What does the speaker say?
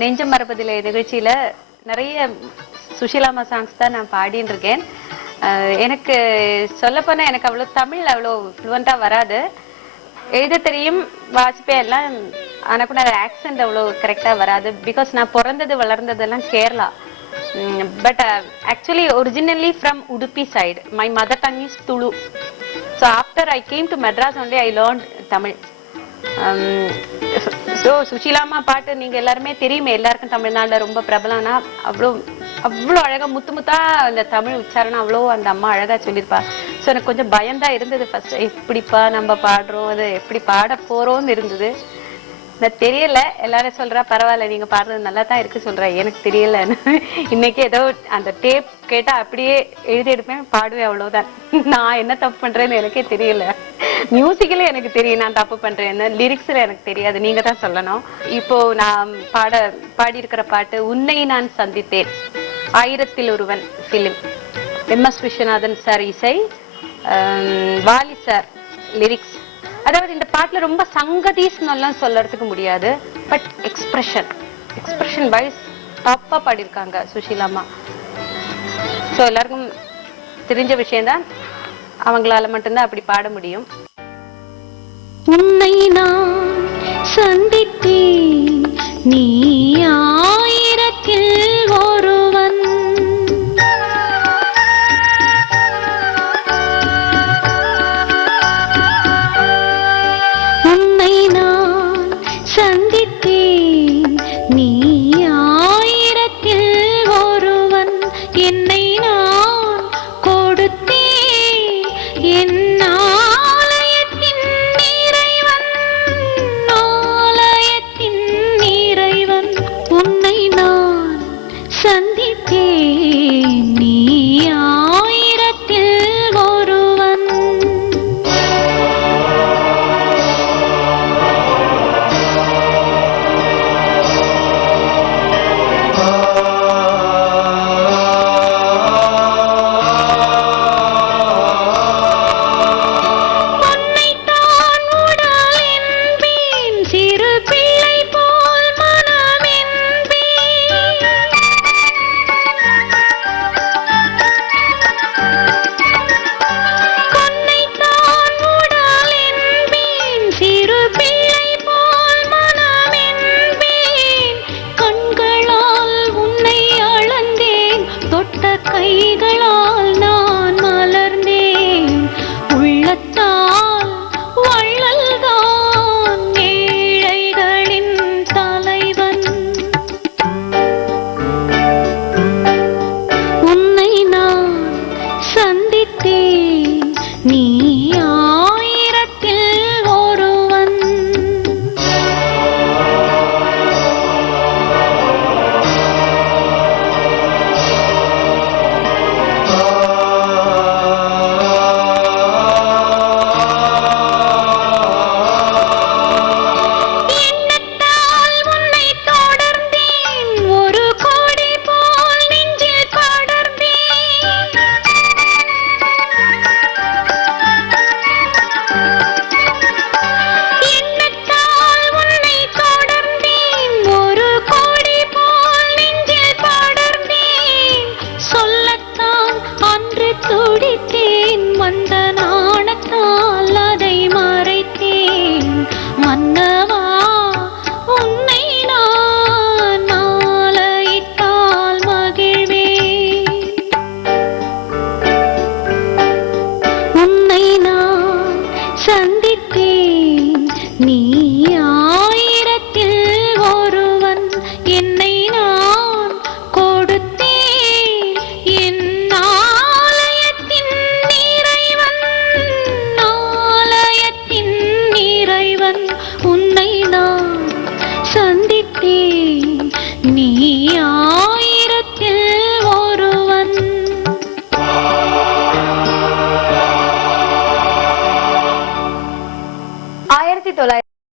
நெஞ்சம் மறப்பதில்லை நிகழ்ச்சியில நிறைய சுஷீலாமா சாங்ஸ் தான் நான் பாடின்னு இருக்கேன். எனக்கு சொல்லப்போனா எனக்கு அவ்வளோ தமிழ் அவ்வளோ ஃப்ளூவெண்டா வராது. எழுத தெரியும், வாசிப்பேன் எல்லாம். ஆனால் கூட ஆக்சென்ட் அவ்வளோ கரெக்டாக வராது. பிகாஸ் நான் பிறந்தது வளர்ந்ததெல்லாம் Kerala. But actually originally from Udupi side. My mother tongue is Tulu. So after I came to Madras only I learnt Tamil. So சுஷீலாமா பாட்டு நீங்க எல்லாருமே தெரியுமே, எல்லாருக்கும் தமிழ்நாட்டில் ரொம்ப பிரபலம்னா அவ்வளோ அவ்வளோ அழகா முத்து முத்தா அந்த தமிழ் உச்சாரணம் அவ்வளோ அந்த அம்மா அழகா சொல்லியிருப்பா. ஸோ எனக்கு கொஞ்சம் பயம்தான் இருந்தது ஃபர்ஸ்ட், எப்படிப்பா நம்ம பாடுறோம், அது எப்படி பாட போறோம்னு இருந்தது. தெரியல. எல்லாரும் சொல்றா பரவாயில்ல நீங்க பாடுறது நல்லா தான் இருக்கு சொல்ற, எனக்கு தெரியல. இன்னைக்கு ஏதோ அந்த டேப் கேட்டா அப்படியே எழுதி எடுப்பேன், பாடுவேன், அவ்வளவுதான். நான் என்ன தப்பு பண்றேன்னு எனக்கே தெரியல. மியூசிக்ல எனக்கு தெரியும் நான் தப்பு பண்றேன்னு, லிரிக்ஸ்ல எனக்கு தெரியாது, நீங்க தான் சொல்லணும். இப்போ நான் பாடியிருக்கிற பாட்டு உன்னை நான் சந்தித்தேன், 1000ல் ஒருவன் பிலிம். MS விஸ்வநாதன் சார் இசை, வாலி சார் லிரிக்ஸ். அதாவது இந்த பாட்டுல ரொம்ப சங்கதிஸ்னெல்லாம் சொல்லறதுக்கு முடியாது, பட் எக்ஸ்பிரஷன் வைஸ் டாப்பா பாடியிருக்காங்க சுஷீலாமா. ஸோ எல்லாருக்கும் தெரிஞ்ச விஷயம்தான், அவங்களால மட்டும்தான் அப்படி பாட முடியும். உன்னை நான் சந்தித்தேன், நீ 1000ல் ஒருவன். உன்னை நான் சந்தித்தேன், நீ 1000ல் ஒருவன். என்னை நான் கொடுத்தேன், என் ஆலயத்தின் இறைவன். உன்னை நான் சந்தித்தேன், நீ 1000ல் ஒருவன். உன்னைத்தான் உடல் என்பேன், சிறு பிள்ளை போல் மனம் என்பேன். உன்னைத்தான் உடல் என்பேன், சிறு பிள்ளை போல் மனம் என்பேன். கண்களால் உன்னை அளந்தேன், தொட்ட கைகளால் நான் மலர்ந்தேன். உள்ளத்தால் வள்ளல்தான் ஏழைகளின் தலைவன். உன்னை நான் சந்தித்தேன், நீ 1000ல் ஒருவன். எண்ணத்தால் உன்னை தொடர்ந்தேன், ஒரு கோடி போல் நெஞ்சில் படர்ந்தேன். எண்ணத்தால் உன்னை தொடர்ந்தேன், ஒரு கோடி போல் நெஞ்சில் படர்ந்தேன். சொல்லத்தான் அன்று துடித்தேன், வந்த நாணத்தால் அதை மறைத்தேன். மன்னவா உன்னை நான் மாலையிட்டால் மகிழ்வேன். உன்னை நான் சந்தித்தேன், நீ 1000ல் ஒருவன். என்னை நான் கொடுத்தேன், என் ஆலயத்தின் இறைவன். உன்னை நான் சந்தித்தேன், நீ